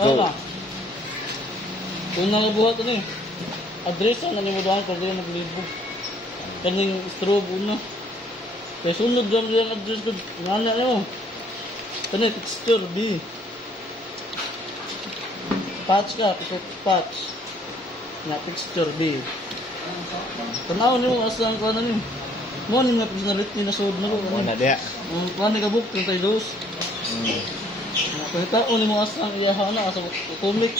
Ano ba? Kung nalabuhat ano eh. Address ang nanimuduhan kung di naglibog. Kaning strobe una. Kaya sunod lang yung address ko. Ngana nyo. Kani texture B. Patch ka. Patch. Na texture B. Tanaw nyo asang ko ano nyo. Mo ni nga personality na sud mo. Muna dia. Kuan ni kabuk 32. Nakita ni mo asang iyaha na asa atomic.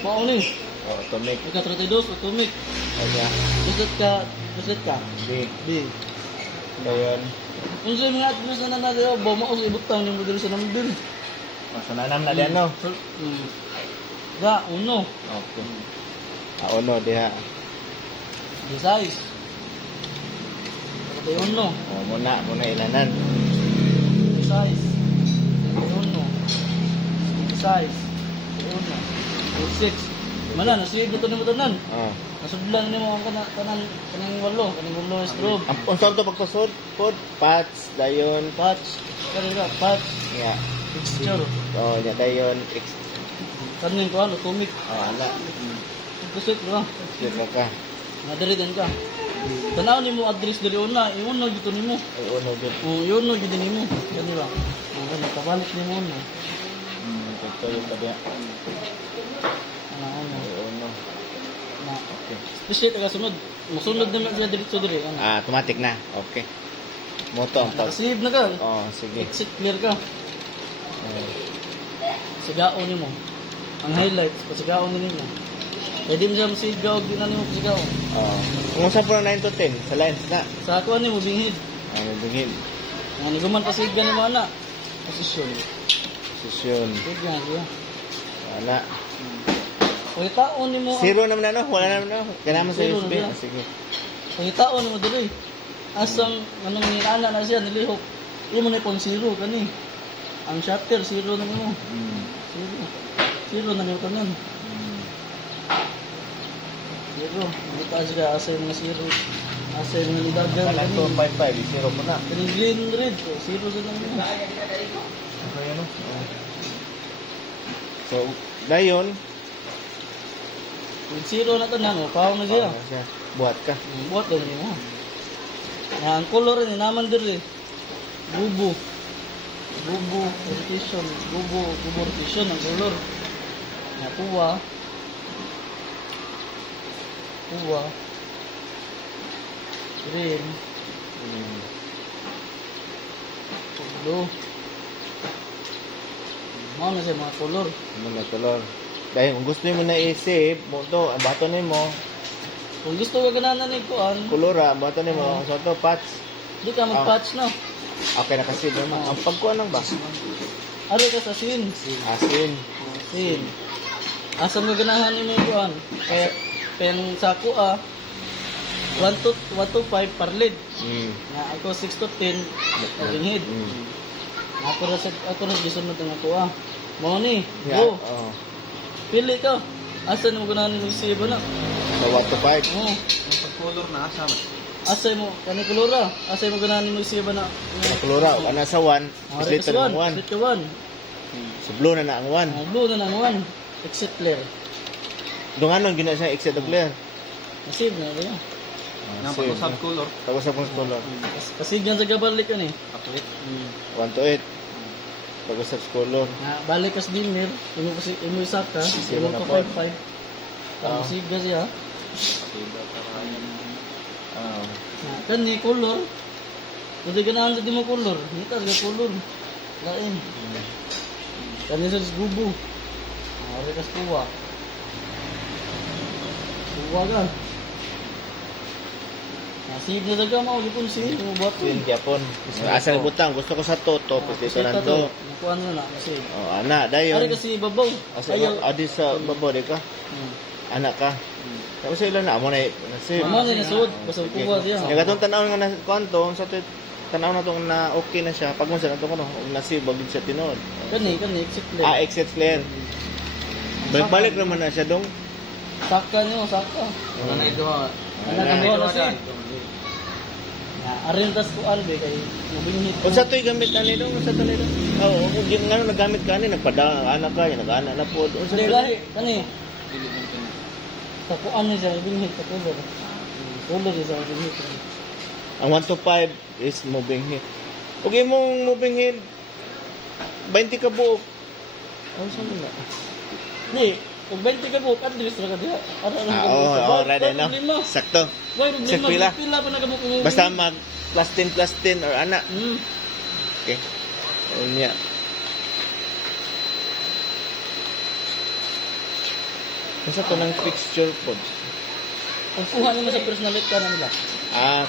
Mao ni. Oh, atomic. Ika 32 atomic. Aja. Bisit ka. B. B. Dayon. Kung sa mga address na nanalo, ba mo sa ibutang ni mo diri sa number. Masananam na dia no. Da, uno. Okay. Uno dia. Size. Ito uno. Oh, muna ilanan. Size. Uno. Size. Uno. 6. Mana nasib ito ni mo tanan. Oh. Nasudlan ni mo ang kanang walo is strobe. Ang unsa to pagpasod? Pod, patch, dayon, Patch. Kanina patch. ya. Texture. Oh, nya dayon Kanin ko ano atomic. Oh, ana. Kusik ba? Sira ka. Madiri din ka. Tanaw ni mo address diri una, iuno gito nimo. Ay uno gid. Iuno gid nimo. Kanira. Ano kabalik nimo na. Tuloy ka dia. Ano. Ay uno. Na. Okay. Special taga sunod. Musunod na mga diretso diri. Ano. Automatic na. Okay. Moto ang pag. Nakasave na ka. Oh, sige. Exit clear ka. Oh. Sigaon nimo. Ang highlights pasigaon nimo. Pwede mo siya masigaw, di na nimo pasigaw. Oh. Kung sa puro 9 to 10 sa lines na. Sa ako nimo bingid. Ano bingin? Nga ni guman pasigan nimo ana. Posisyon. Session. Sige nga. Ana. Pagitaon nimo. Zero naman na no? Wala naman no? Kailangan sa Zero USB. na. Sige. Pagitaon nimo diri. Asang anong ninana na siya nilihok. Imo na pon zero kani. Ang shutter zero na nimo. Zero. Zero na nimo tanan. Zero. Kita siya asa yung mga zero. Asa yung mga nidagan. Wala to 55, zero mo na. Kani green red. Zero sa nang nimo. Okay ano? So, dayon, Yung zero na tanan. Pao na siya. siya. Buhat ka. Buat din mo. Ang color ni naman diri. Bubu. Bubu rotation, bubu rotation ang color. Na tuwa. Tuwa. Green. Blue. Mao na siya mga color. Ano na color? Dahil kung gusto mo na i-save, mo to, ang bato nimo, Kung gusto ka ganahan ni kuan, kolora, ang bato nimo, so to patch. di ka mag-patch no. Okay na kasi naman. Ang pagkuan lang ba? Ari ka sa scene. Asin. Scene. Asa mo ganahan ni mo kuan? Kaya pen sa ko 1 to 5 per lead. Na ako 6 to 10 head. Ako na gisunod ang ako Mao ni. Yeah. Go. Oh. Pili ka. Asa mo ganahan ni save na? So, 1 to 5. Oo. Ang color na asa man. Asa mo kani kolora? Asa mo ganahan ni save na? Ang kolora, ana sa 1, Ari slate ka ng 1. Slate 1. So, blue na ang 1. Blue na nang 1. Exit clear. Dunganon, gina siya, exit of clear. Nasib na ba? Nang pag-usap color. Pag-usap kong color. Kasi dyan sa gabalik yan eh. Uplit. 1 to 8. Pag-usap sa color. Na balik ka sa dinner, imo isa ka, imo na ka po. 5-5. Ang siga siya. Ah. Na kan ni color. Hindi ganahan sa di mo color. Hindi ka color. Lain. Kan ni sa gubo. Ari ka kuwa. Kuwa ka. Nasib na daga mo, di pun si mo bot. Yun, Japon. Asa na butang, gusto ko sa to, pag dito na to. Nakuha na kasi. Oh, ana, dayon. Ari kasi babaw. Asa Ayaw. adi sa babo di ka. Anak ka. Tapos sila na amo na nasib. Mama na nasud, basang kuha siya. Yung katong tanaw nga na kwanto, sa to tanaw na tong na okay na siya. Pag mo sa to kono, nasib bagid siya tinuod. Kani, exit clear. Exit clear. Balik naman na siya dong. Saka nyo, saka. Wala na ito. Wala na ito. arin tas ko albe kay mabinhit. Unsa to'y gamit ani dong? Unsa to nito? Oo, kung yung ano nagamit ka ni nagpada anak ka, nag-ana na po. Unsa Hindi to? lahi kani. Sa ko ano siya mabinhit sa kulo. Kulo siya mabinhit. Ang 1 to 5 is moving head. Okay mong moving head 20 ka buok. Ano sa na? Di, kung 20 ka buok, at least ra ka diha. Oo, ready na. Sakto. Why rin Sa pila? Pila pa nagabuk mo. Basta mag plus 10 or ana. Okay. Unya. Nasa to ng fixture po. Kung kuha nimo sa personalit ka na nila.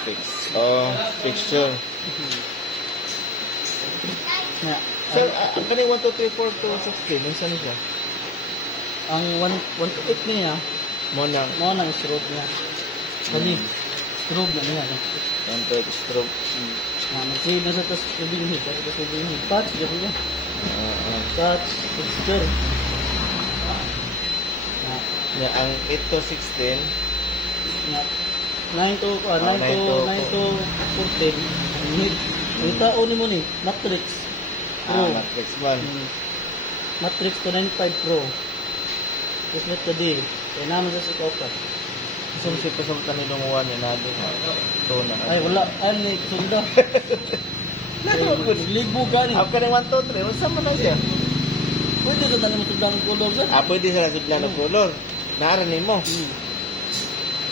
Fix. Oh, fixture. Na, So, ang kaning 1, 2, 3, 4 to 16, ano saan siya? ang 1 to 8 niya, Mo na, mo nang stroke niya. Kani, stroke na niya. 1 to 8 stroke. Na, mag-save na sa tas mabinhit. Tapos mabinhit. Patch, gabi niya. Patch, fixture. Na, Yeah, ang 8 to 16, na, 9 to 14. Hit. Ang tao ni mo ni, Matrix Pro. Matrix 1. Matrix 295 Pro. Tapos net ka di. Kaya naman sa sikopa. Sumsip pa sa kanilong 1 yan natin. Ito na. Ay, wala. Ay, ni sunda. Libo gani. Ang kaning 1, 2, 3, saan mo na siya? Pwede ka tanim mo sunda ng kulog sa. Pwede sila sudlan ng color. Naaranin mo.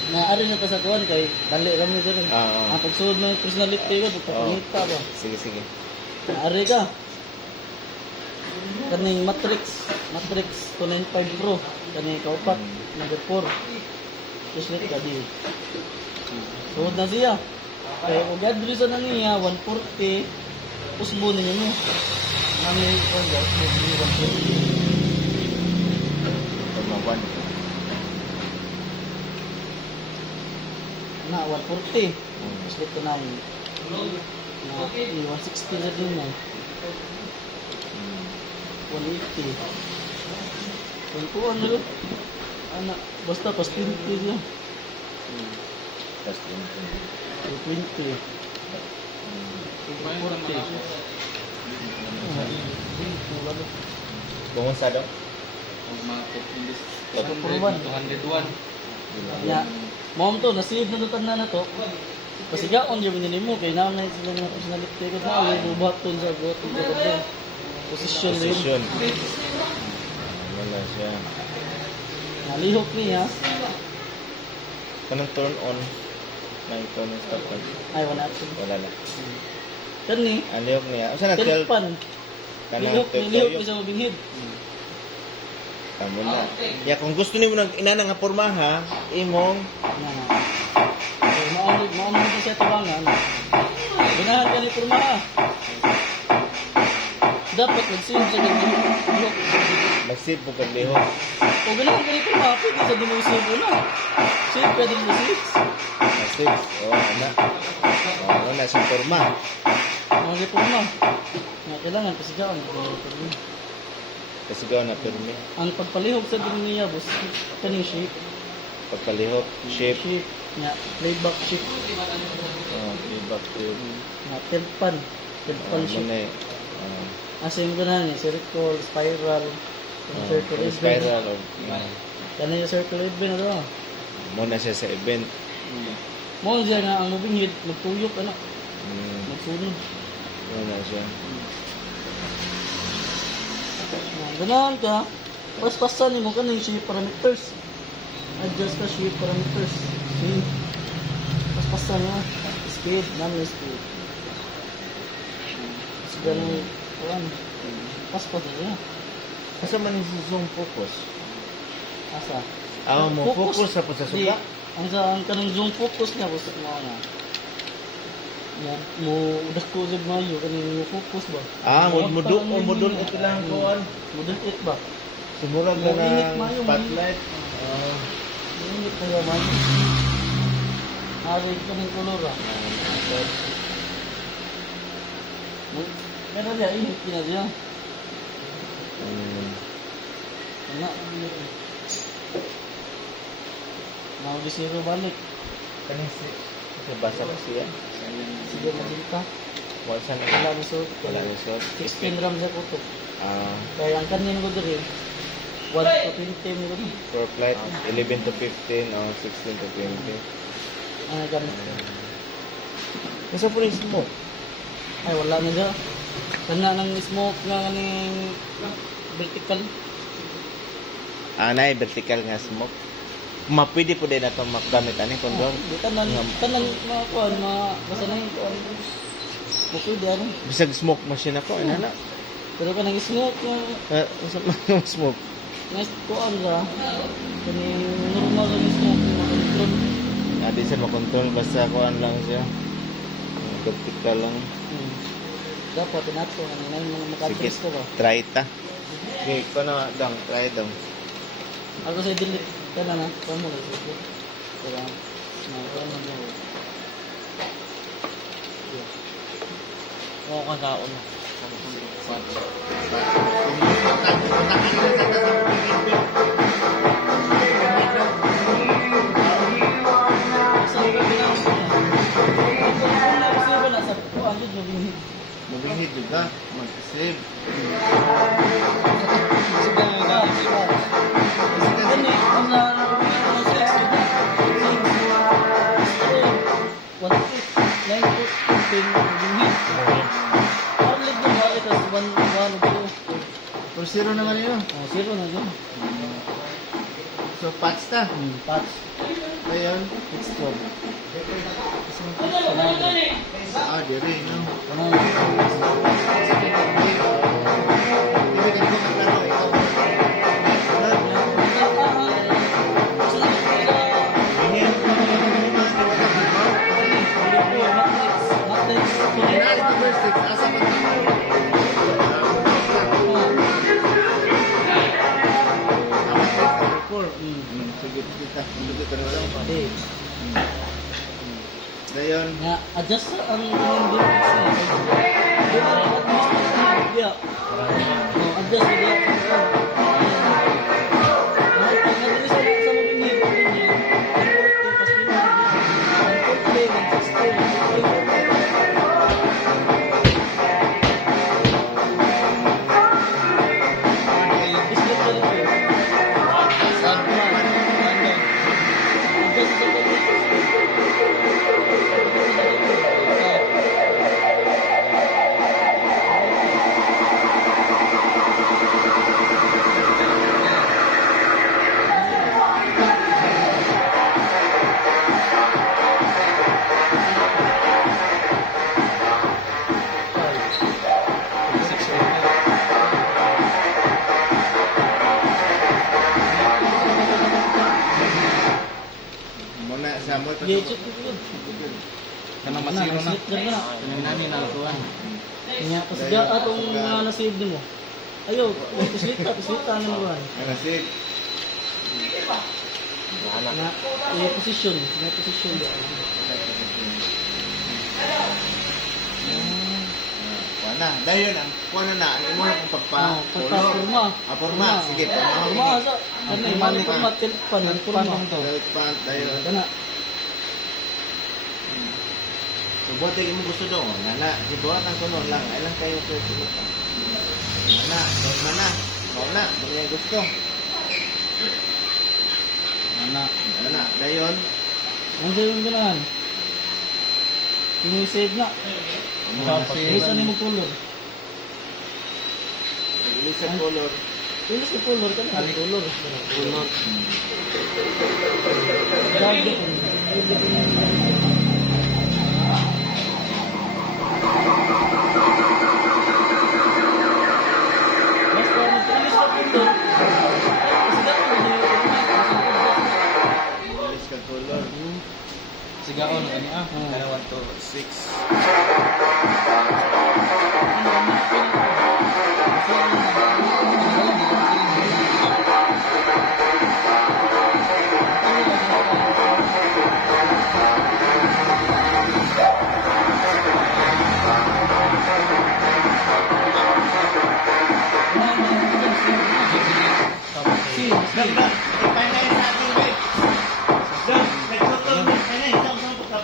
Naari na ka sa kuwan kay dali kami ko rin. Oo. Ang pagsuod mo yung personality ko, pagpapangita ba? Sige, sige. Naari ka. Kaning Matrix 295 Pro. Kaning kaupat, number 4. Tapos net ka di. Suod na siya. Kaya kung gadrisan na niya, 140. Usbo ninyo mo. Nami ko nga, usbo 140. Pagmawan. Na 140. Tapos dito na 160 na din na. 180. Kung kuhan na anak, basta pas 20 niya. Tapos 20. 40. Bumunsa daw? Ya, mom to, nasave na tutan na to. Pasigaon yung binili mo, kaya naman na sila mga personality ko na, ay bubaton sa buhaton sa ganda. Position rin. Position. Wala siya. Nalihok niya. Kanang turn on. May turn on stop on. Ay, wala action. Wala na. Kani, Aliyok niya. Saan na 12? telpan. Kanang Lihok 12 niya toyo. sa mabinhid. Tamo na. Ya, kung gusto niyo nang inana nga pormaha, imong Maamig pa siya tabangan. Ganahan ka ni Purma. Dapat mag-save sa ganyan. mag-save po kag lihok. O ganahan ka ni Purma, pwede sa dinusave mo na. Save ka din sa 6. Mag-save. Ana. Ano na si porma. Mga ni Purma. Nga kailangan pasigaan. Kasi gaw na permi. Ang pagpalihog sa niya, boss, kaning shape. Pagkalihok, shape. Shape. Nga, playback shape. Feedback shape. Nga, telpan. Telpan shape. Muna Asa yung ganahan niya, circle, spiral, circle event. spiral of Yan yung circle event na to. muna siya sa event. Mo siya nga ang moving head, magtuyok, ano, magsunod. Muna siya. Ganahan ka, paspasan mo ka ng shape parameters. Adjust ka shape parameters. Okay. Paspasan mo. Speed, non-speed. Kasi ganun, paspas na siya. Asa man yung zoom focus? Asa? Mo focus sa po sa Di, suka? ang kanang zoom focus niya, gusto mo nga. Mo udah ko sa mayo, kanang focus ba? Modul ito lang kuhan. Model 8 ba? Sumurag na Init ng mayo, spotlight. Init na naman. Hari ka ng kolor ah. Pero siya, init na siya. Ano? Naudis niyo balik. Kaning Nabasa ko siya. Sige, magenta. Wala siya na. Wala ni suot. Wala yung suot. 16 grams sa kuto. Ah, Kaya ang kanin ko diri 1 to 20 mo diri. per flight, 11 to 15 o 16 to 20. Ang ganun. Nasa po rin smoke? Ay wala na daw. Kana nang smoke nga kaning vertical. Ah, na vertical nga smoke. Pwede po din na ito magamit ani kondor. Di tanan mga kuan basta na yung kuan. Bukod ano. Bisag smoke machine ako, ano na? Pero ka nang smoke nga Sa mga smoke. Next kuan ra. Kani normal ang smoke nga control. Di siya makontrol, basta kuan lang siya. Vertical lang. Dapat tinato nga nang mga Sige, makadres ko ba. try ta. Okay, ko na dang, try dang. Ako sa delete kana na, kuan mo kasi. Pero na kuan mo. Oo ka daon. Sa ginawa ko. Kung na-receive na sa kuan jud mo binhi. Mabingid juga, mag-save. Sige nga Gani, ang na For zero naman yun. zero na dyan. So, patch ta. Patch. Ayun. It's strong. Ah, dire, no? Sige, kita. Hindi ka na lang. Dayon. Nga, adjust sa ang dynamics niya. Di ba, adjust niya. Adjust niya. Nag-release na sa mga binigay ko niya. Muna sa mo Yeah, check ko yun. Kanang masiro na. Slip na na. Kanang nani na lutuan. Kanya, pasga atong mga nasave mo. Ayo, paslita na mo ba? Ano save? Na, position. May position ba? Wala. Dayon ang kuha na. Ano mo na kung pagpa... Pagpa-forma. Forma. Sige, forma. Forma, sa, ano yung mali forma, tilpan, forma. Dayon. Kana, So, buti mo gusto daw. Nana, sibuhat ang kuno lang. Ilang kayo kayo sibuhat. Nana, nana. Wala, mga gusto. Nana, dayon. nandiyan yung ganahan. Save na. Isa ni mo color. Ilis ang color. Ilis ni color ka na. Color. Dagi. Basta nag-ilis na color. Ilis ka color. Sigaon ani ah. Dalawa to 6.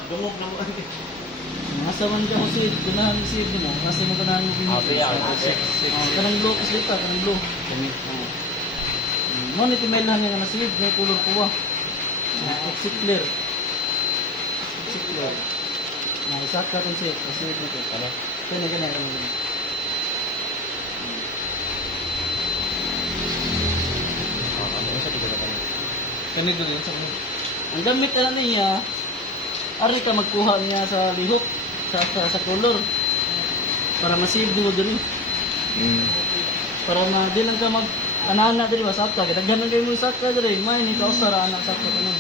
Dumog buhok na mo. Nasa man ka mo si ganahan si mo. Nasa man ganahan mo bini. Kanang blue kasi dito, kanang blue. Mo ni timelan nga na silid, may color kuwa. Exit clear. Exit clear. Na isa ka tong silid, silid nito. Ano? Kaya ganyan. Ano sa dito ka na? Kanito din sa ano? Ang gamit na niya, ari ka magkuha niya sa lihok, sa color. Para ma-save mo dun. Para di lang ka mag anak-anak diri ba sakta, kadaghan kayo mo sakta diri, may ni kausara anak sakta kanon.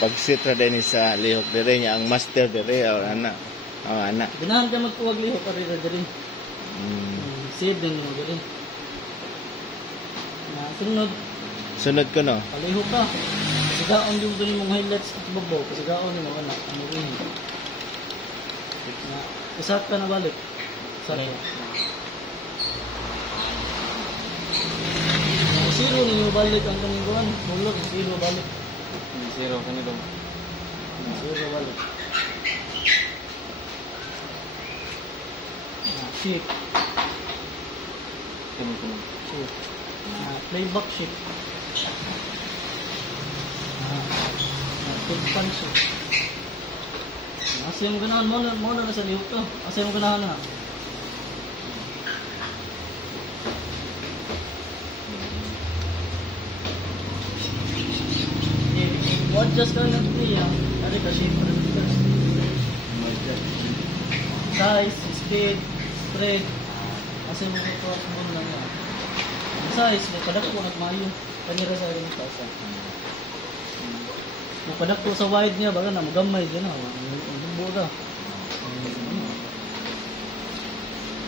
Pag-sit ra din sa lihok dire niya ang master dire or anak. Ang anak. Ganahan ka magkuha og lihok ari diri. Save din mo diri. Na sunod, Sunod ko no. palihok ka. Sigaon din mo diri mong highlights sa babaw, sigaon mo anak, ano rin. Na isat ka na balik. Sorry. Zero ninyo balik ang kaning buwan. Bulog, zero balik. Zero kanito. Zero balik. Shift. Kuno. Shift. Playback shift. Tilt pan shift. Asya mo ganahan mo na sa lihok to. Asya mo ganahan na. Adjust ka lang niya. Ano ka shape pa rin first. Size, speed, spread. Kasi mo ito ako mo lang yan. Size, may padak ko nagmayo. Kanira sa rin ito. May padak ko sa wide niya. Baga na magamay dyan. Ang buga.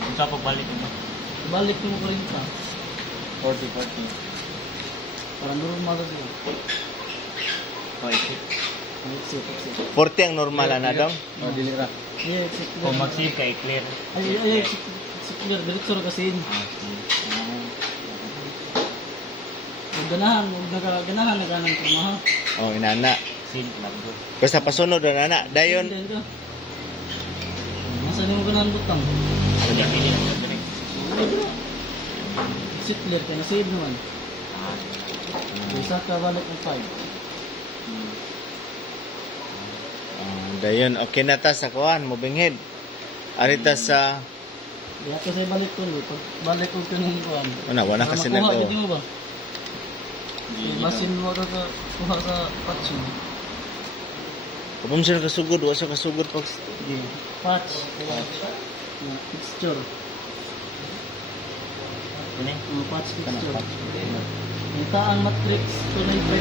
Kung sa pagbalik mo. Balik mo ko rin ka. 40. Parang normal ka siya. Oh, exit. Exit. 40 ang normal na dong. Oh, dili ra. Yeah, exit. Kung mag-save ka, i-clear. Ay, exit clear. Diretso ra kasi. Ganahan, ganahan na ganang kumaha. Oh, inana. Save lang do. Basta pasunod na anak. Dayon. Masa mo ganahan butang? Ano niya pili lang sa direct. Exit clear, kaya na-save naman. Isa ka balik ng 5. Dayon okay na ta sa kuan moving head. Arita sa Diya ka sa balik ko, pag balik ko kanong kuhan. wala kasi nag Makuha, hindi mo ba? Basin mo ka kuha sa patch mo. Kapag siya kasugod, wala siya kasugod pag Hindi. Patch. Texture. Ano? Patch texture. Ito ang matrix. Tunay pa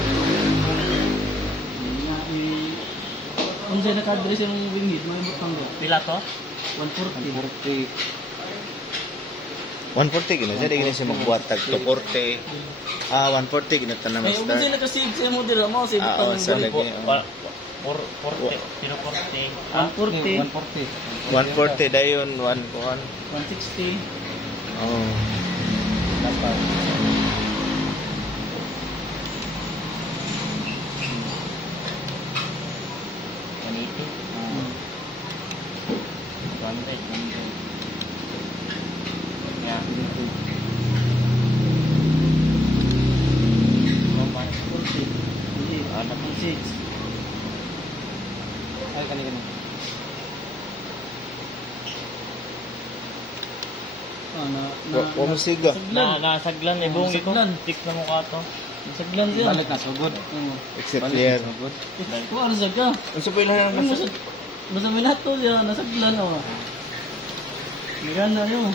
kung sa'yo naka-address yung winghead, may butang doon. Pila to? 140. 140 gina siya, di gina siya magbuhat tag 240. 140 gina ta na Kaya kung master. sa'yo naka-save sa'yo mo dira mo, sa'yo butang yung sa galit. lagi. 40. Pero 40. 140. 140 dayon 1 160. Oh. Yeah. 40. Hindi. 6. Ay, kanina. Wa mo siga. Nasaglan eh, buong ito. Nasaglan. 6 na mukha to. Nasaglan siya. Balik na, sugod. Exit clear. Ito, ano sa ka? Unsa pa ilang Ano sa... Basta minato siya, nasaglan o. Maganda yun.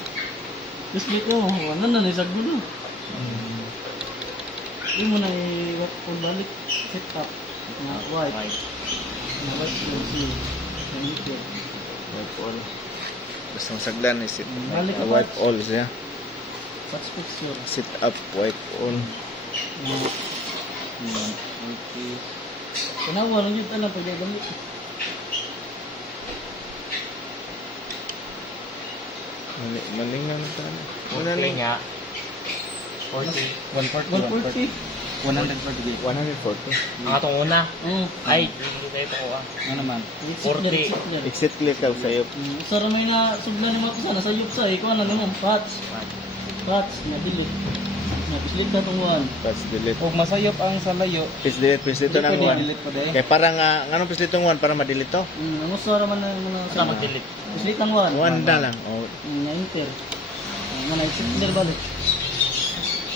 Tapos dito, wala na, nasaglan na. Hindi mo na i-balik. Set up. Na white. Na white na si. Ganito. Wipe all. Basta masaglan is it. Balik ka, Wipe all siya. Patch picture. Sit up, wipe all. Kanawa, nang dito lang pagdagamit. Maling na na tayo. Wala Okay lang. nga. 40. 140. 140. 140. 140. Ang atong una. Ay. Ay, hindi tayo ito ko ah. Ano naman? 40. Exit clear ka sa'yo. Sa ramay na suglan ni Makusa, nasa yup sa ikaw na naman, patch, nabilit. Napislit ka tunguan. Tapos delete. Kung masayop ang sa layo, Please delete to ng Pwede, one. delete pa din. Kaya parang, anong please delete ng one para ma-delete to? Ang gusto raman na Sa mag-delete. Pislit ang one. One na lang. Oh, Na-enter. Na-exit clear balik.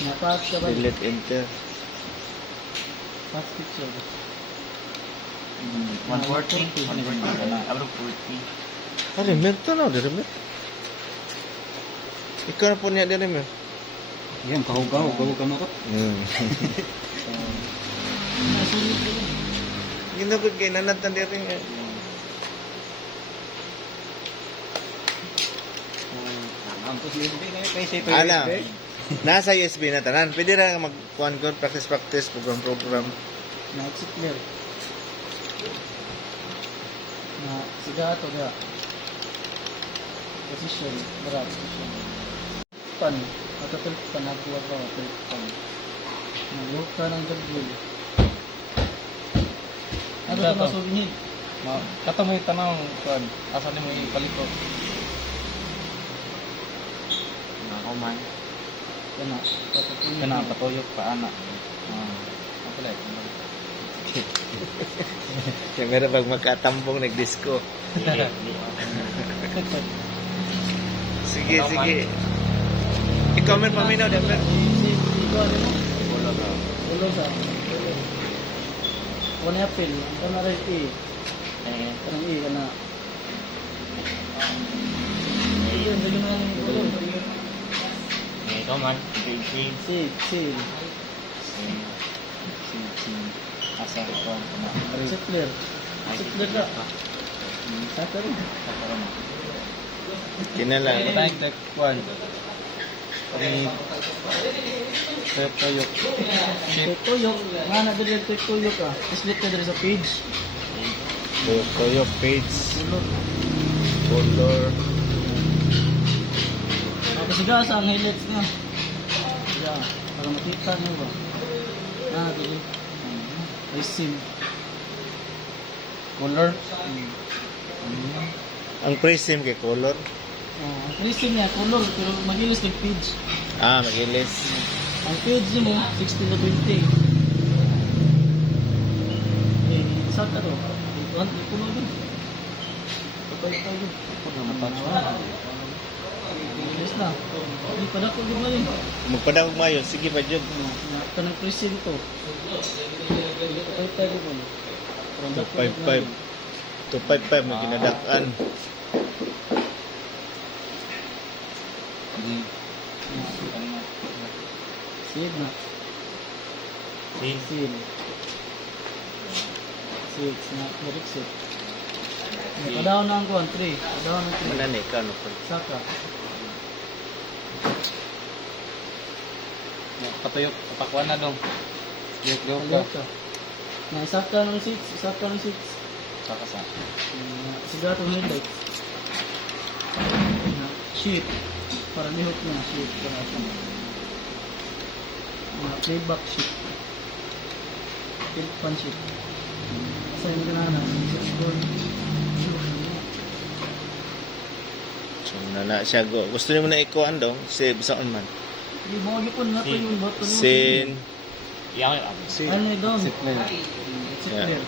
Na-patch ka balik. delete, enter. Patch picture. 140. 140 ka na. Abro 40. Ah, remer to na, remer. Ikaw na po niya di remer. Yan, kahug-kahug. Kahug ka makot. Nasulit ka lang. Ginagod kayo, nanatan di rin. Ang USB na kay sa Alam, nasa USB na tanan. Pwede na mag-kuhan ko, practice, program. Na-exit clear. Siga ato ga. Position. Berat. Position. Pan. Atau tilpan. Aku apa? Tilpan. Naluk ka ng gabul. Ano ito masuk ini? Kato mo yung tanong, kuan, asan mo yung paliko? Ako man. Kena. Kena patuyok pa anak. Ako lang. Kaya meron pag magkatambong nag-disco. Sige. Ikaw man paminaw, Denver. Ito ano mo? Ulo sa. Wala na apel. Ito na rin E. Parang E ka na. Ayun, lagi na lang yung ulo. Ito man. Grade Save. Asa ko na. Exit clear. Exit clear ka. Saka rin. Kinala. Tayong tech kuan. Tuyok. Take tuyok. Nga na dili take tuyok ka. Islit ka dili sa page. Toyo page, Ulo. color. Tapos siga sa ang highlights niya. Siga. Para makita niyo ba. Dili. Resim. Color. Ang prism kay color. Ang resim niya, color. Pero magilos kay page. Magilis. Ang page mo, 16 to 20. Sa ka ro. Ito kuno din. Kapay tayo. Yes na. Hindi pa na ko gumaling. Magpadawag mayo, sige pa dyan. Kanang presin to. Kapay tayo mo. 255. 255 may kinadakan. Save na. Save. 6 na. Exit. Padaw na ang kuhan. 3. Padaw na 3. Manani ka, no? Saka. Patuyok. Papakuan na dong. Tuyok Padaw ka. ka. Na isaka ng 6. Isaka ng 6. Saka sa. Siga itong highlights. Sheet. Para lihot na. Sheet. Para ito. Playback sheet. Tilpan sheet. Assign ka na na. So, na siya. Gusto niyo muna ikuan dong? Save saan man? Hindi mo gipon na ito yung button mo. Sin. Yang Ano yung down? Sit clear. It's clear.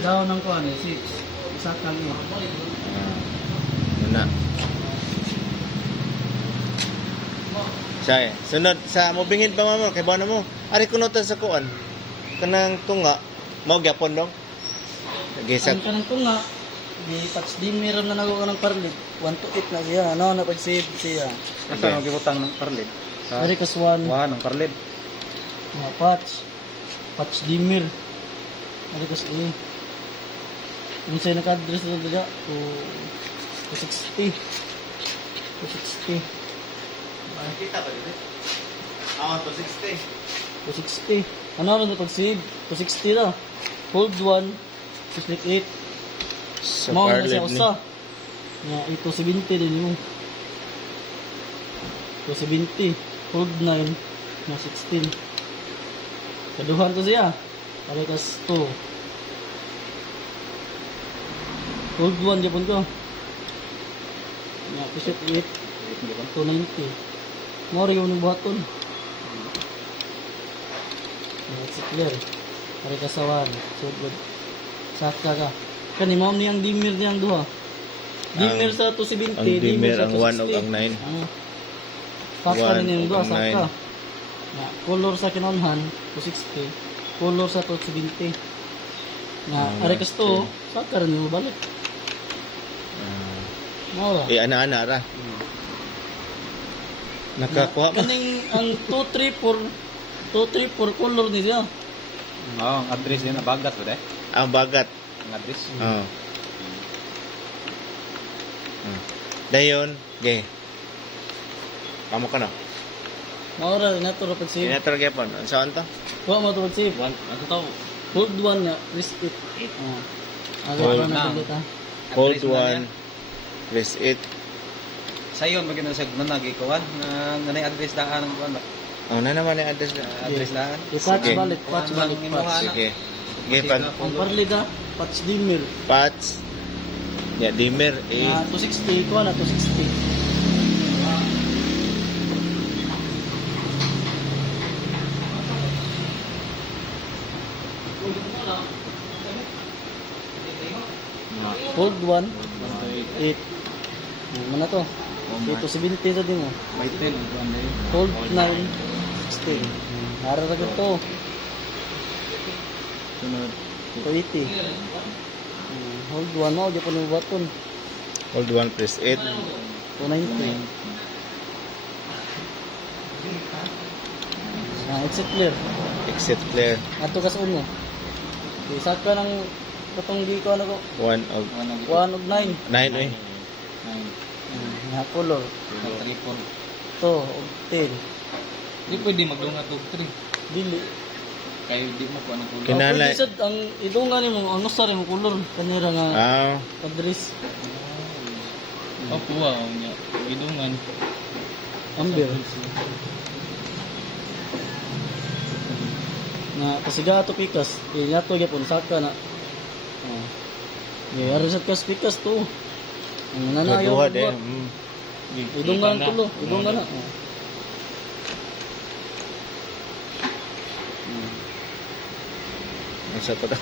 Down ng kuhan. 6. Isa kang yun. Muna. Say, sunod sa mobingin pa mo kay bana mo. Ari kunotan sa kuan. Kanang tunga, mao gyapon dong. Gisak. Ang kanang tunga, di touch dimmer na nago ng parlit. 1 to 8 na siya. Ano na pag-save siya. Asa ang gibutang ng karlid? Dari kas 1. Wahan ng karlid. Patch. Patch dimmer. Dari kas A. Kung sa'yo naka-address na dila, to 60. To 60. Kita ba dito? To 60. To 60. Ano na pag-save? To 60 na. Hold 1. To click 8. Sa Mao na Carlet siya ni. usa. Nga ito 70 din mo. Ito 70. Hold 9. Nga 16. Kaduhan to siya. Parikas 2. Gold 1 Japon ko. Nga, pisit 8. 290. Mori yung nang buhaton. That's clear. Parikas sa 1. Sugod. Saka ka. Kani mao niyang dimmer niyang duha. Dimmer sa 270. Ang dimmer sa ang 1 ug 260. ang 9. Saka One rin yung ug duha. ang nine. Saka. Nga, color sa kinonhan 260. Color sa 270. Nga, arikas to. Saka rin yung balik. Mao ra. Ana-ana ra. Nakakuha pa. Kaning ang 234 color ni siya. Oo, ang address yun, nabagat ko deh. Ang bagat. Ang address. Oo. Dayon, gay. Kamu ka na. Maura nato ra pag save. Inator gyapon. Saan to? Wa mo to pag save. Ano to? Hold 1 na risk it. Hold Aga na. na kita. Cold Address na 1. Press 8. Sayon, maganda sa nanagi ko, nanay address daan ng kuwan ba? Oh, na naman yung address na. Address daan. I-patch Sige. balik, patch balik, patch. Sige. Sige, pan. Ang parlida, patch dimmer. Patch. Ya, dimmer. Na 260, ito na 260. Hold 1, 8. Ano to? Dito 70 sa din mo. By 10. Hold 9, 16. Nararagan to. Sunod. 280. Hold 1 mo, di pa nung button. Hold 1, press 8. 290. Exit clear. Exit clear. Ato kas uno. Isa ka ng katong di ko ano ko. 1 of 1 of 9. 9 eh. Nga color. Triple. To of 10. Di pwede magdunga to 3. Dili. Kayo di mo ko anong kulay. Kinalay. Pwede sad ang idungan nimo ang usar mo color kanira nga Ah, address Opo, wow. Gidungan. amber. Na pasiga ato pikas. Nato gyapon saka na. Oh. Yeah, aron sa kas pikas to. Ang nanayaw kaduha mo din. ba? Idungan tulo, idungan na. Oh. Ang sa pa daw.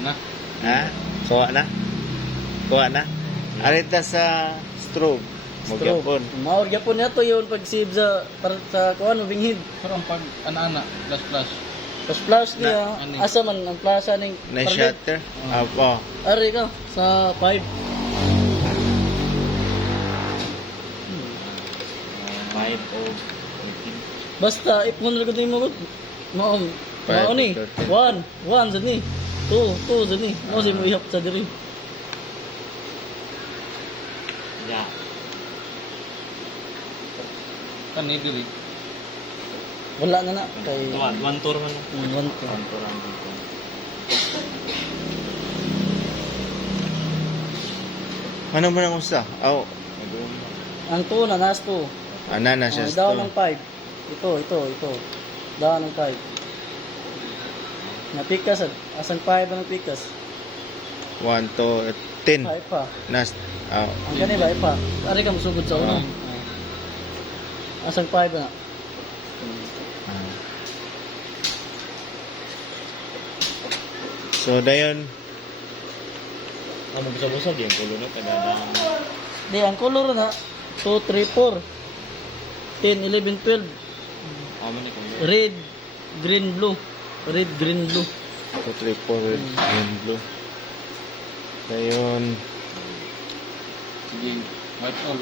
Na. Ha? Kuha na? Kuha na? Arita sa strobe. Magyapon. Maor gyapon nato yon pag save sa para sa kuan binghid. Pero ang pag ana-ana, plus. Tapos flash niya, ano? asa man ang plaza ning Na parlit. shutter. Apo. Ari ka sa 5. 5 o Basta ipon ra gud mo gud. Mao Five mao ni. to 13. 1 sa ni. 2 sa ni. Mao si mo ihap sa diri. Ya. Kan ni diri. Wala na na kay One tour man. 1 to. tour ang dito. Ano ba nang usa? Aw. Ang 2 na nas 2. Ana na siya Daw to. ng 5. Ito. Daw ng 5. Napikas asan 5 ang pikas. 1 to 10. 5 pa. Nas. Aw. Ang gani ba pa? Ari ka musugod sa uno. Asan 5 na? So dayon Ano busa-busa di ang kulo na tagadang. Di, ang color na 2, 3, 4 10, 11, 12 Amo ni kulo. red, green, blue red, green, blue 2, 3, 4, red, green, blue. Dayon. Sige, white all.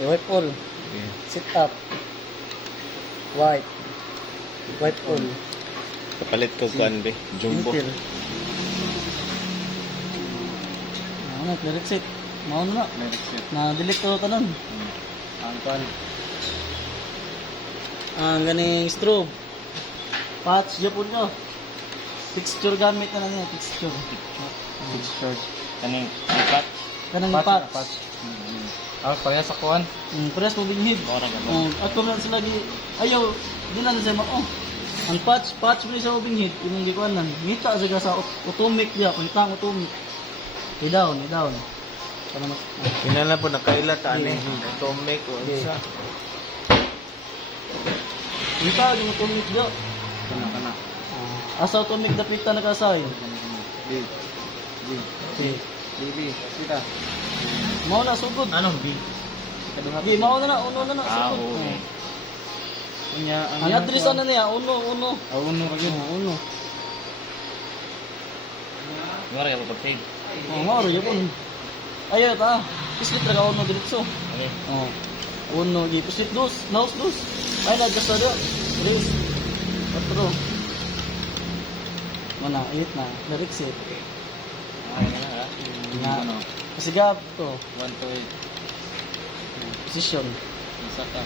white all, Okay. sit up white all Kapalit ko kan be. Jumbo. enter ano, clear exit maon na, Next set. na delete to tanan Ang pan. ang ganing strobe patch japon ko texture gamit na lang yun, texture Picture. Kaning ipat. kanang patch Pareha sa kuan. Press mo binghid. Orang ka Ato na sila gi ayaw di na sa mao. Ang patch mo sa binghid imong gikuan nan. Ngita sa sa automic dia, pangitang automic. I-down. Para mas Kinala po nakailat ani. Atomic o isa. ngita yung automic dia. Kana. Asa automic dapita nakasign. B. Kita. Mao na sugod. Anong B? Kaduha. Di mao na uno na sugod. okay. Unya Ang address na niya uno. Uno ra gyud. Uno. Ngora ka pag-save. Mao ro yun. Ayaw ta. Pislit ra ka uno diretso. Okay. Uno di pislit dos, mouse dos. Ay na just ada. Please. Patro. Mana it na. Lyrics it. Okay na ha. Na. Ano? Pasigap to. 1 to 8. Position. Isa ka.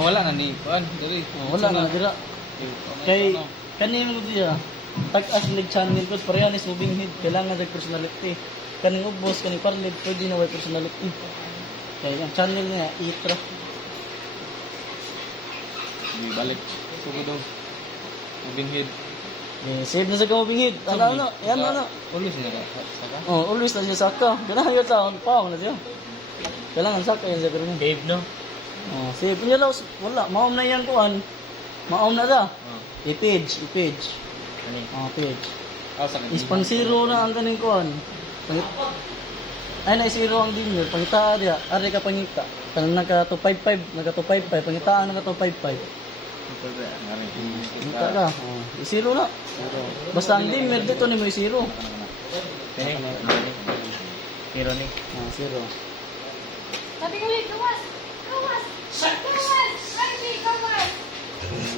Wala na ni kuan diri. Wala na dira. Kay kani mo diya. Tag-as lig channel ko parehanis moving head kailangan dag personality. Kaning ubos kaning parlib pwede na way personality. Kaya ang channel niya itra. Di balik. Sugod daw. Moving head. Save na sa moving head. Ano. Yan ano. Always na ka. Saka. Always na siya saka. Kailangan yun sa pa na siya. Kailangan saka yan sa karoon. Save no? Save niya daw. Wala. Maom na yan kuhan. Maom na da. I-page. Ani. Page. Sa Is pang zero na ang kaning kuhan. Ay na zero ang dinner. Pangita dia. Ari ka pangita. Kanang naka 255. Pangitaan naka 255. Pangita ka. I-zero na. Basta ang dimmer dito ni mo i-zero. Pero ni. Zero. Sabi ko ulit, gawas! Rafi, gawas!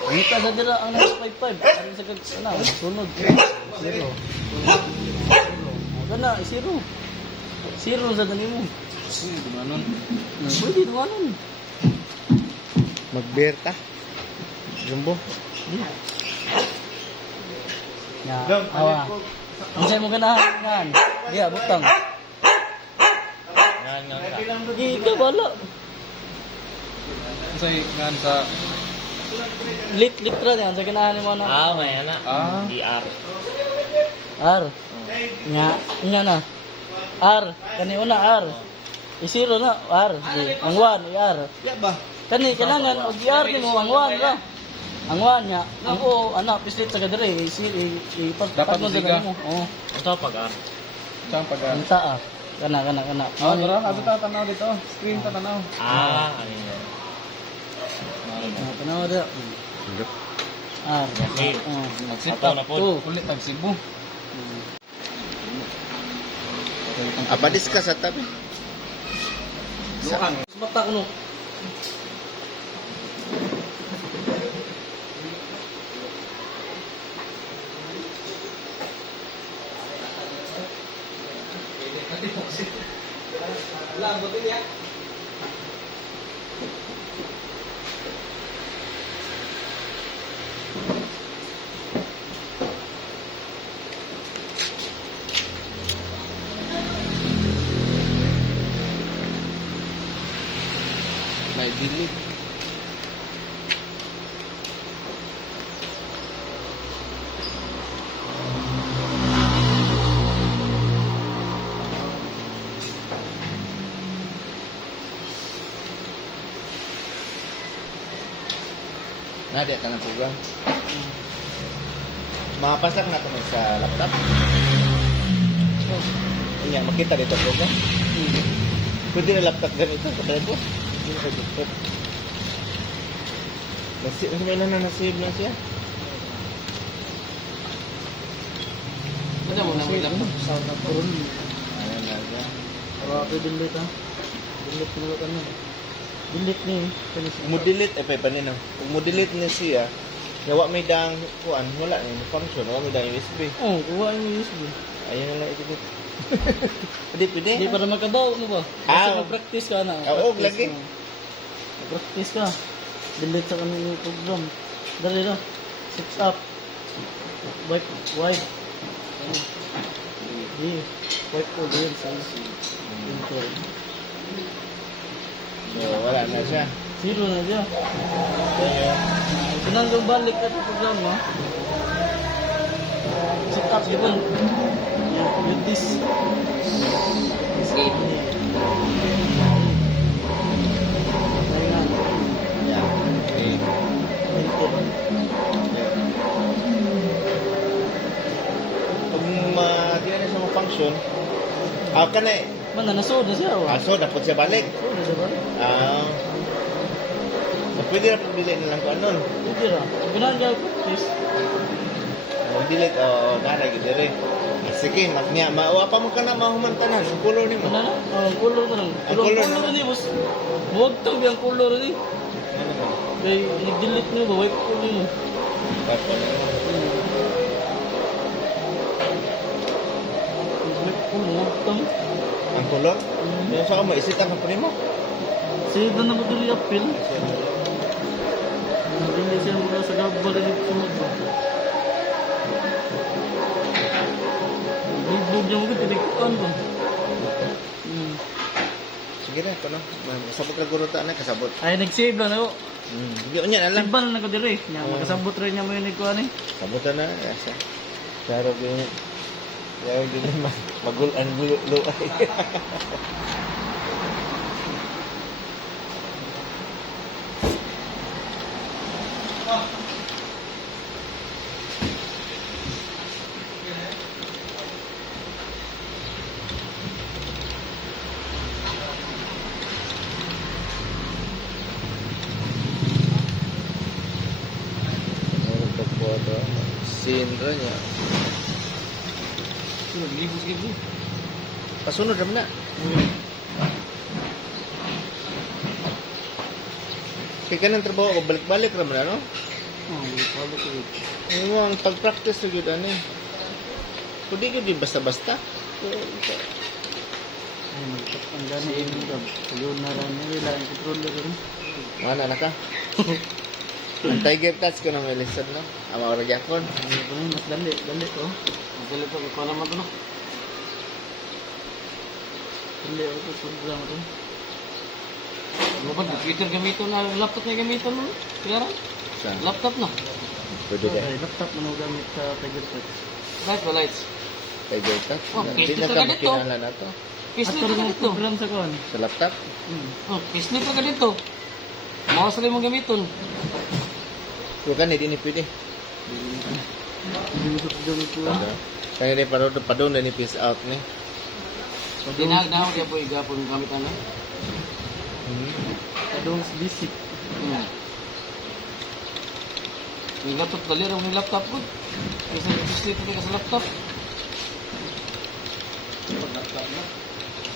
Pangita sa dira ang nasa 55. Ari sa sunod. Zero. Gana, i-zero. Zero sa dani mo. Dumanon. Pwede dumanon. Mag-bear ka. Jumbo. Awa. Ang sa'yo mo ganahan. Diya, butang. Nga. Ika, bala. Say ngan sa Litra niya. Ang sa'yo ganahan mo na. May ana. DR. R. Nga na. R. Kani una R. I-zero na. R. Ang 1, i-R. Ya ba? Kani, kailangan, o i-R ni mo, ang 1 ra. Ang 1 niya. Ang O, anak, pislit sa kadere. Dapat mo usiga. mo. Oo. Ito pag-ar. saan pag. Ang taa. Kana. Tara, asa ta tanaw dito. Screen ta tanaw. Ano yun? Tanaw dia. R. Okay. Nagsit Ataw na po. Ulit tag Cebu. Abadis ka sa tabi. Luang. Mata ko no. May delete. Nadi ka ng program. Mapasak na kami sa laptop. Kanya, makita dito program. Pwede na laptop ganito sa telepo. Hindi na laptop. May na-save na siya. Ano mo na mo? Sa karon. Ayan na siya. Para ko delete ha. Delete mo ka na. Delete ni. Kung mo-delete, panino. Kung mo-delete na siya, gawa may dang kuan, wala na function, gawa may dang USB. Kuha yung USB. Ayun na lang i-delete. Pwede. Hindi para magkabaw mo ba? Kasi mag-practice ka na. Oo, lagi. Mag-practice ka. Delete sa kanil program. Dali na. 6 up. Wipe. Di, white ko din size. Control. So, wala na siya. Zero na siya. Kaya, Tinanggang balik na itong programa. Set up di ba? Yeah, with this. Escape. Ayan. yeah. Okay. Ito. Pag di na siya ma-function, ka na eh. Mana nasod na siya. So, dapat siya balik. Nasod na siya ba? So, pwede na pag-delete na lang ko anon. Hindi ra. Ganahan ka please. Mag-delete, nara, gidere. Sige, maawa pa mo ka na mahumantanan. Ang color ni mo. Ano na? Ang color na lang. Ang color na Color ni boss. Huwag to yung color ni. Ano ba? Kay nag-delete niyo ba? Wipe ko niyo. Papa na. Wipe ko mo. Huwag to. Ang color? Yung sa mo, isitan ka pa rin mo. Sige doon na magdali appeal. Hindi siya mula sa gabal ni sunod ba? Bulbog niya mga tinigkuan ba? Sige na, ito no. Kasabot ka guro ta na, kasabot. Ay, nag-save lang ako. Hindi ko niya alam. Simbal na ko dire. Makasabot rin niya mo yung nagkuhan eh. Sabot na, yasa. Sarap yun. Kaya din naman, magulan luay. Sindra niya. Libo-libo. Pasunod naman na. Kaya ka ng trabaho ko, balik-balik naman ano? Balik ko. Yung ang pag-practice na yun ano eh. Kundi ko din basta-basta. Ay, magkat ang gana yung gab. Ayun na lang. Wala yung controller rin. Mana na ka? Ang tiger touch ko na may lesson no? Ang mga ragyakon. Mas dali to. Mas dali to. Ikaw naman to no. Dali ako to. Program to. Ano ba? Twitter gamiton na. Laptop na gamiton mo. Kaya Saan? laptop na. Pwede ka. Okay, laptop na gamit sa Tiger Touch. Lights ba lights? Tiger touch? Oh, Hindi pwede na ka ka ganito. makinala na to. Pislit Ato ka rin dito. program sa kuhan. Sa laptop? Oh, pislit ka dito. Mawas rin mong gamiton. Kung ka hindi pwede. Hindi mo sa gamit ko. Kaya rin pa doon na ni peace out ni. Dinagdaw kaya po igapon gamit ano. Adong basic. Yung laptop dali rin yung laptop ko. Kasi pislit ka sa laptop.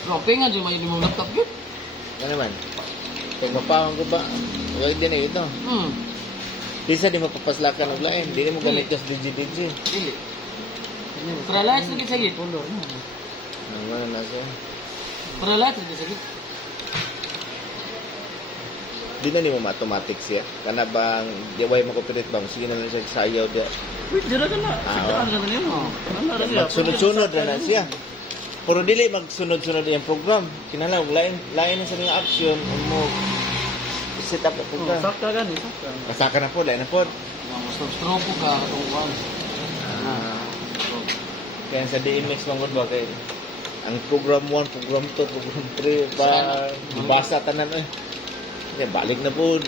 Pero pengan dyan may limang laptop yun. Ano naman? Kaya mapawang ko ba? Huwag din na ito. Di sa di mapapaslakan ng lain. Di na mo gamit ka sa DG. Dili. Para lights lagi sa git. Color na. Ano na siya? Para lights lagi sa git. Di na ni mo automatic siya. Kana bang diway mo cooperate bang sige na lang siya sayaw dia. Wait, dira ka na. Sidaan ka na niyo. Ano na siya? Magsunod-sunod na siya. Pero dili magsunod-sunod yung program. Kinahanglan lain na sa mga action mo set up na program. Sakta ka ni, sakta. Masaka na po, lain na po. Mas stroke ka katong kwan. Kaya sa DMX mangod ba kay ang program 1, program 2, program 3 ba basa tanan eh. Kaya balik na po.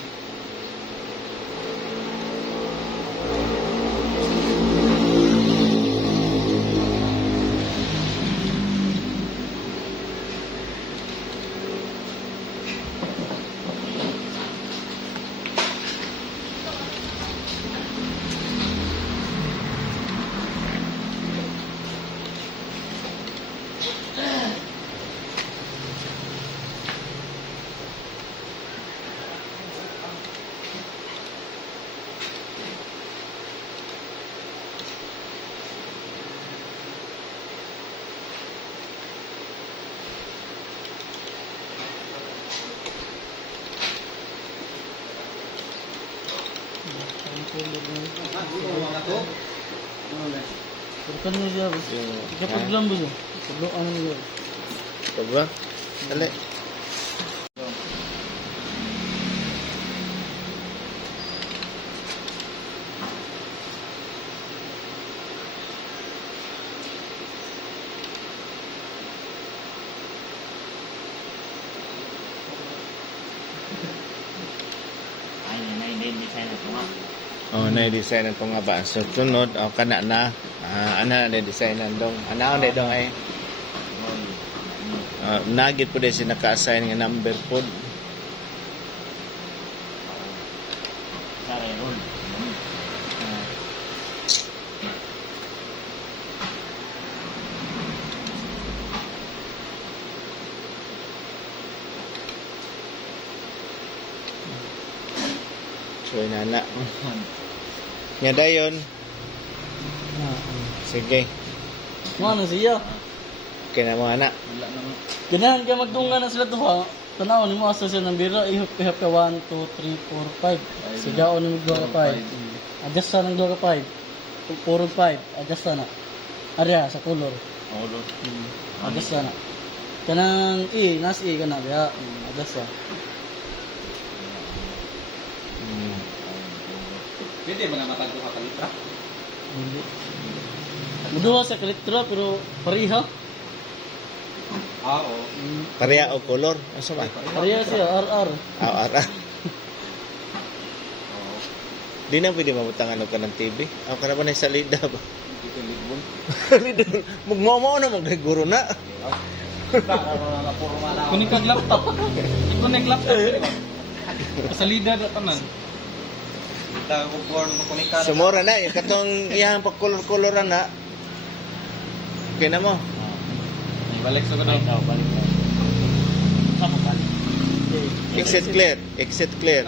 Pagkan mo siya, boss. Kapag lang, boss. Pagluan mo niya. Ito ba? Dali. Oh, na-design ito nga ba? So, sunod, kana na. Ano na design dong? Ano na dong ay? Nagit po din si naka-assign nga number po. So, inana. Nga dayon. Sige. Ano siya? Okay na mo, anak. Wala naman. Ganahan ka magdungan na sila duha. Tanaw ni mo asa siya ng bira, ihop ka 1 2 3 4 5. Sigaon ni mo 2 ka 5. Adjust sa ng 2 ka 5. 4 5, adjust na. Arya sa color. Ulo. Adjust na. Kanang nas E kana biya. Adjust sa. Pwede mga matagpo ka kalitra. Hindi. Muduha sa kalitra pero pareha. Oo. Pareha o color. Asa ba? Pareha siya RR. Ara. Di na pwede mabutangan ka ng TV. Ako ka na ba na salida ba? Dito libon. Magmamaw na magiguro na. Kuning kag laptop. Kuning laptop. Salida na tanan. Kita ko porn makunika. Sumura na. Yung katong iyang pag-color-coloran na. Okay na mo. Balik sa kuno. Balik. Exit clear. Exit clear.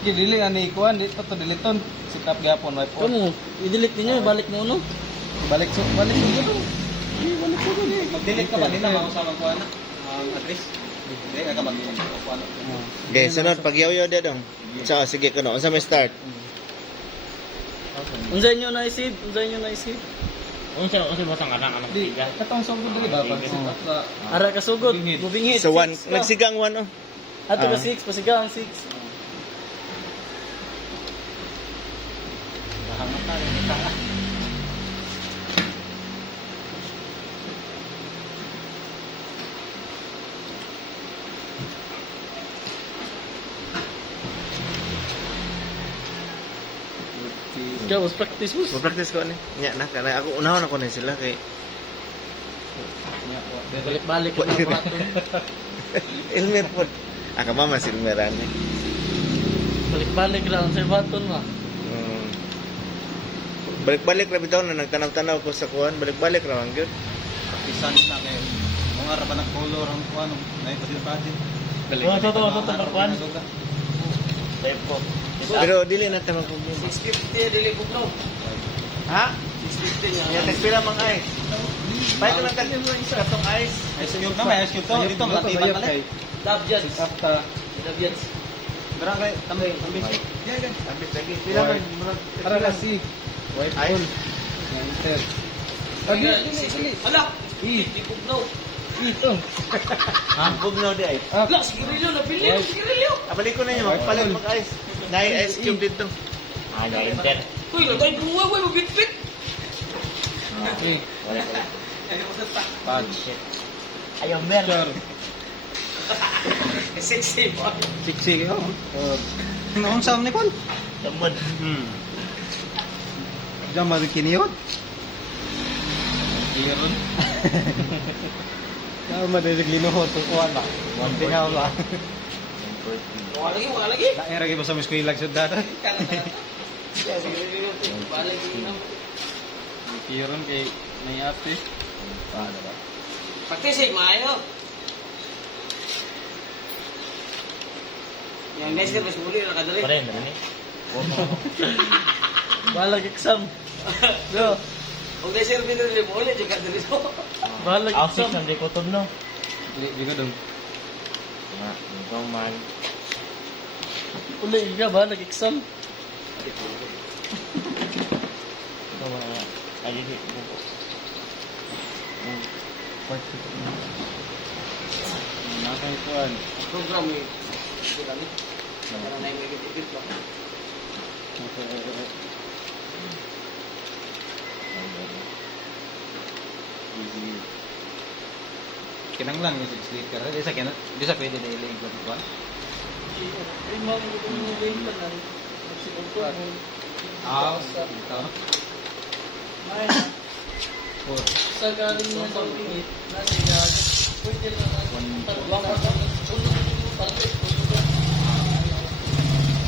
Okay, dili ani kuan dito to diliton. Sit up gyapon may phone. Kamu, i-delete ninyo, balik mo no. Balik mo dito. Balik ko dili. Mag-delete ka ba din na mausama ko ana? Ang address. Dili ka mag-delete ko ano. Okay, sunod. Pag-yaw-yaw dia dong. So, sige ko no. Unsa may start? Unsay nyo na i-save? Unsay nyo na i-save? Unsa basang anak Di, katong sugod dili ba pag sit up sa Ara ka sugod, Bubingit. bubingit. So, one. 6 ka. Nagsigang one oh. Ato ka Ah. 6, pasigang 6. Bahamat na rin ita. Ikaw, was practice mo. Mag-practice ko ni. Nya na kana ako unahon ako na sila kay Balik-balik ka na bato. Elmer po. Aka mama si Elmeran eh. Balik-balik lang sa baton ma. Balik-balik ra bitaw na nagtanaw-tanaw ko sa kuan. Balik-balik ra man gyud. pisan na kay mga ra ba na color ang kuan na ito sila pati. Oh, totoo, barkuan. Tayo po. Pero dili na ta magpugyo. 650 dili ko bro. Ha? 650 niya. Ya nagpila mang ay. Pay ko lang kasi mo isa tong ice. Ay siyog na may siyog to dito malatiban pala. Dabjans. After Dabjans. Berang kay tambay tambay. Ya gan. Abis lagi. Pila man murag. Ara kasi. White Ice. enter. Dili. Hala. Di ko bro. Ito. Ha? Bugnaw di ay. Lah, sigarilyo na pili, sigarilyo. Abalik ko na yun. Palit mag ice. Nai ice cube dito. Enter. Uy, lagay buwa, uy, mabitbit. Okay. Patch. Ayaw mer. Sexy pa. Siksi ko. Noong sa ni kon. Tambod. Diyan ba kiniyot? Kiyon. Kaya madalig linuhot ko wala. One thing ba? Wala lagi. Daerah lagi sa eskwela sudah. Balik na. Kiyon kay may ate. Paano ba? Praktis maayo. Yang next step is muli na kadali. Pare na ni. Balag exam. Do. Og dai sir binir le muli juga diri so. Balag Ausik exam. sa di ko no. Di ko dong. Na, ito man. Uli ka balag exam. Ito man. Alihit mo po. Nakakaikuan. Program eh. Sila ni. Para na yung negative ba? Kinanglan yung 6 liter. Di sa pwede na iling ko dito. Ay, mga kumuling pa na. Nagsikuntuan. Ito. May na. Sa galing mo sa bingit, nasi galing. Pwede na tatlong ka. Parlit.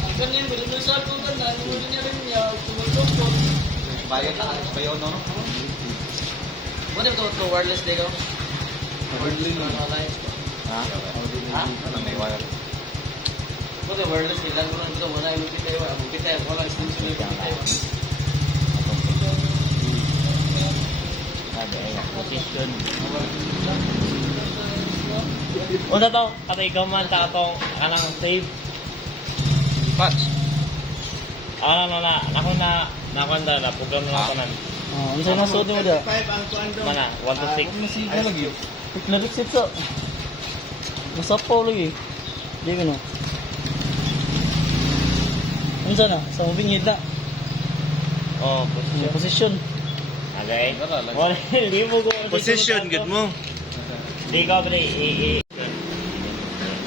Ang ganyan, bilhin mo sa ako ganda. Nunod niya rin niya. Tumulong po. Bayad na kayo ba yun, no? Ano ito wireless day ko? Wireless na alliance ko. Ha? Ha? Anong may wire? Buti wireless day lang ko lang dito. Wala yung lupit tayo. Lupit tayo. Wala yung slim lupit tayo. Position. Una to, kata ikaw man ta atong kanang save. Patch. Ano na, ako nakwanda na program na ako nan. Ano sa'yo nasuot mo dyan? 5 ang kuan do. Mana 1 to 6. Nasiba lagi. Naliksit sa. Nasapaw lagi. Di ko na. Ano na? Sa mabingid na. Oh, Yung position. okay. Wala lang. Wala, hindi mo ko. Position good mo. Di ko ba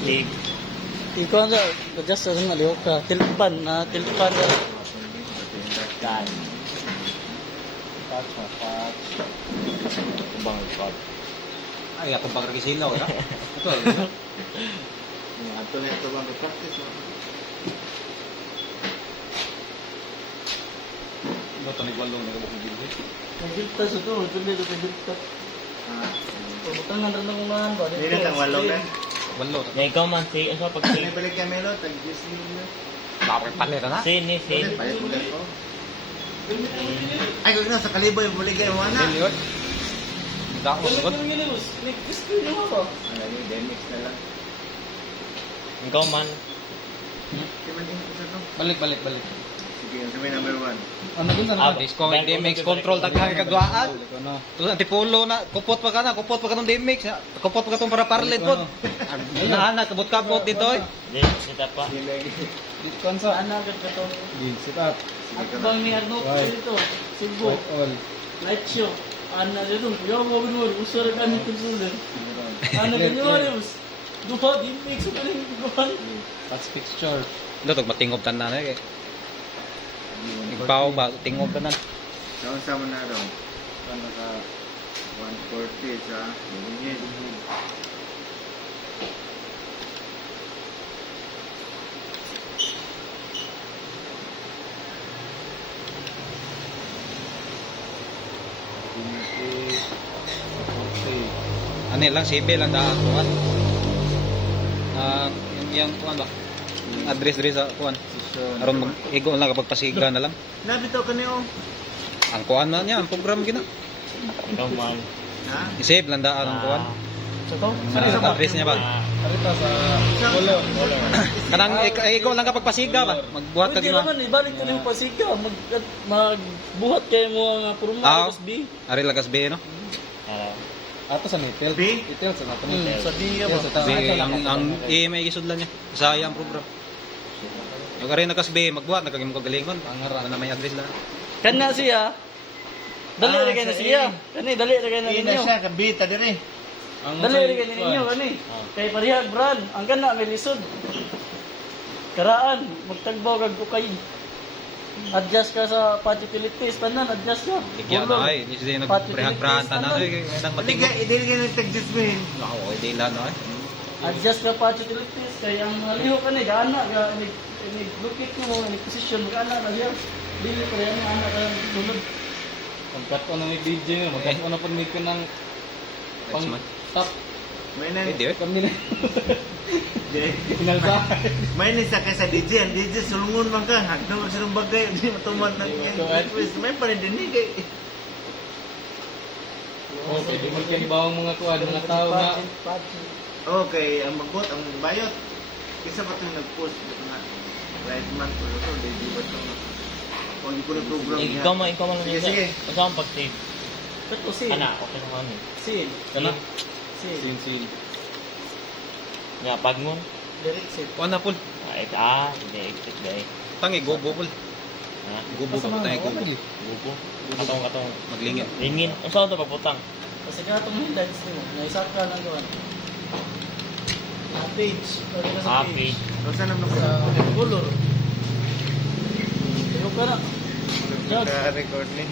Lig. Ikaw ang adjust sa nga lihok ka. Tilpan na. Tilpan ka. Dan. Patch. Bang spot. Ay, akong pagkakisilaw. Ito. Ato na ito bang practice mo. Ito ni Walong na kabukong bilhin. Nagilta sa to. Tuloy ito nagilta. Pamutangan rin akong mahan ba? Hindi na tang walong na. Walo. Ya ikaw man si ano pag May balik kami lo tag Disney na. Bakit panera na? si ni si. Palit mo ko. Ay kung sa kaliboy buligay mo na. Billion. Dako Balik sugod. yung gilibos. Nag-display na ako. Ano ni Demix na lang. Ikaw man. Kiman din ko sa to. Balik. Sige, sa may number 1. Ano dun sa disco may DMX control taghang kagwaan. Tu antipolo na kupot pa tong DMX. Kupot pa ka tong para parlet pod. Ana kabot dito eh. Di kita pa. Ano agad ka to? At bang ni Arno ko dito? Cebu. Light show. Ano dito? Yo, mo mo. Uso rin kami ito susunod. Ano ganyan mo rin? Duha, di mix ko rin. Touch fixture. Ito matingob tanan eh. Igbaw ba tingob tanan. Sa mo na ron. Ano ka 140 sa bungit. Ano lang CB lang daan kuan. Yung kuan ba? Address sa kuan. Aron mag-igo lang kapag pasiga na lang. Nabito ka niyo. Ang kuan na niya, ang program gina. Ikaw man. Ha? I-save lang daan ang kuan. Sa to? Address niya ba? Kanang igo lang kapag pasiga ba? Magbuhat ka Pwede gina. naman, ibalik ko rin yung pasiga. Magbuhat kayo mo nga purong Ah. mga B. Ari lagas B no. Ato sa nitel. B? Details sa nato Sa B ka ba? B ang EMI gisudlan niya. Saya ang program. Yung ari nagas B magbuhat nagkagimo kagalingon. Ang na may address lang. Kana siya. Dali rin kayo na siya. Kani, dali rin kayo na Ina ninyo. siya kabita dire. Dali rin kayo na ninyo, kani. Kay parihag, brand. Ang kana, may lisod. Karaan, magtagbaw kag ukay. Adjust ka sa pad utilities, tanan, adjust ka. Tigyan na ay, di siya nagprehag-prahan tanan ay nang matingog. Dili ka nagtagjusmin. Ako di lang no. Adjust ka pad utilities, kaya ang liho ka ni, gaana ka, lukit mo, position, gaana ka siya. Dili pa rin, anak ka, tulog. Pagkat ko ng DJ nga, magkat ko na pag may ka ng pang top. May na Pwede eh. Kami na. Inalsa. may ni sa kaysa DJ, ang DJ sulungon man ka, hagdo sa nung bagay, di matuman na request. May pa rin din kay. Okay, di man kayo ibawang mga kuwan, mga tao na Okay, ang magbot, ang bayot. Isa pa itong nag-post ito nga. Right man ko ito, di ba ito O, hindi ko na program niya. Ikaw mo lang Sige, niya. sige. Ikaw ang pag-save. Ito, sin. Ana, okay na kami. Sin. Kana? Sin. Sin. Nga, pagngon. Direct sin. Kuha na pul. Hindi, exit dahil. Tangi, gobo pul. Ha? Gobo pa tayo, gobo. Gupo. Katong. Maglingit. Lingin. Ang saan ito pagputang? Kasi ka itong headlights din mo. Naisap ka lang doon. Page. Pwede ka sa Happy. page. O, saan naman Sa color. Pero ka na. Jag. Naka-record ni.